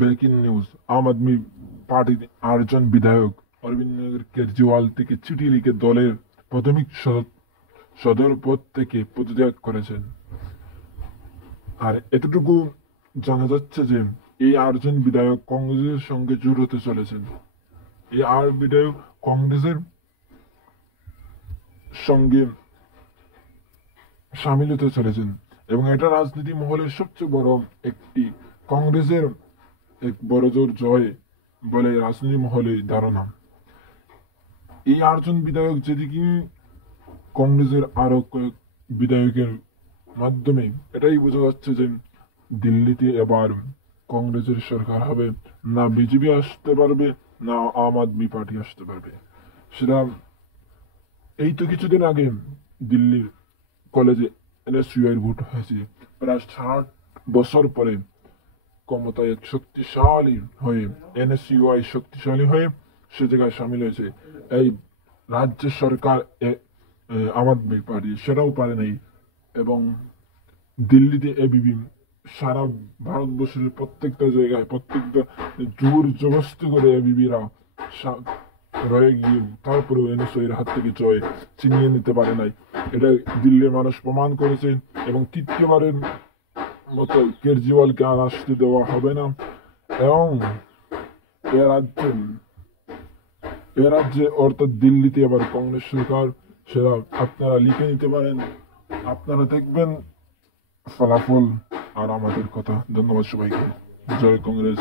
Breaking news, আম আদমি পার্টির 8 জন বিধায়ক অরবিন্দ কেজরিওয়াল থেকে চিঠি লিখে দলের প্রাথমিক সদর পদ থেকে পদত্যাগ করেছেন। আর এতটুকু জানা যাচ্ছে যে এই 8 জন বিধায়ক কংগ্রেসের সঙ্গে জোট হতে চলেছেন। এই 8 বিধায়ক কংগ্রেসের সঙ্গে সামিল হতে চলেছেন এবং এটা রাজনীতি মহলের সবচেয়ে বড় একটি কংগ্রেসের এক বড়জোর জয় বলে রাজনীতি মহলের ধারণা। এই 8 জন বিধায়ক যেদিকে কংগ্রেসের আরো কয়েক বিধায়কের মাধ্যমে এটাই বোঝা যাচ্ছে যে দিল্লিতে এবার কংগ্রেসের সরকার হবে, না বিজেপি আসতে পারবে না আম আদমি পার্টি আসতে পারবে। সেটা এই তো কিছুদিন আগে দিল্লির কলেজে এনএসইউআই ভোট হয়েছে, প্রায় 60 বছর পরে ক্ষমতায় এক শক্তিশালী হয়ে এনএসইউআই শক্তিশালী হয়ে সে জায়গায় সামিল হয়েছে। এই রাজ্য সরকার আম আদমি পার্টি সেটাও পারে নাই এবং দিল্লিতে এবিপি সারা ভারতবর্ষের প্রত্যেকটা জায়গায় প্রত্যেকটা জোর জবরদস্তি করে এবিপিরা রয়ে গিয়ে তারপরেও এনএসইউআইয়ের হাত থেকে জয় ছিনিয়ে নিতে পারে নাই। এটা দিল্লির মানুষ প্রমাণ করেছে এবং তৃতীয়বারের মতো কেজরিওয়ালকে আর আসতে দেওয়া হবে না। এবং এ রাজ্যে অর্থাৎ দিল্লিতে আবার কংগ্রেস সরকার, সেটা আপনারা লিখে নিতে পারেন, আপনারা দেখবেন ফলাফল আর আমাদের কথা। ধন্যবাদ সবাইকে। জয় কংগ্রেস।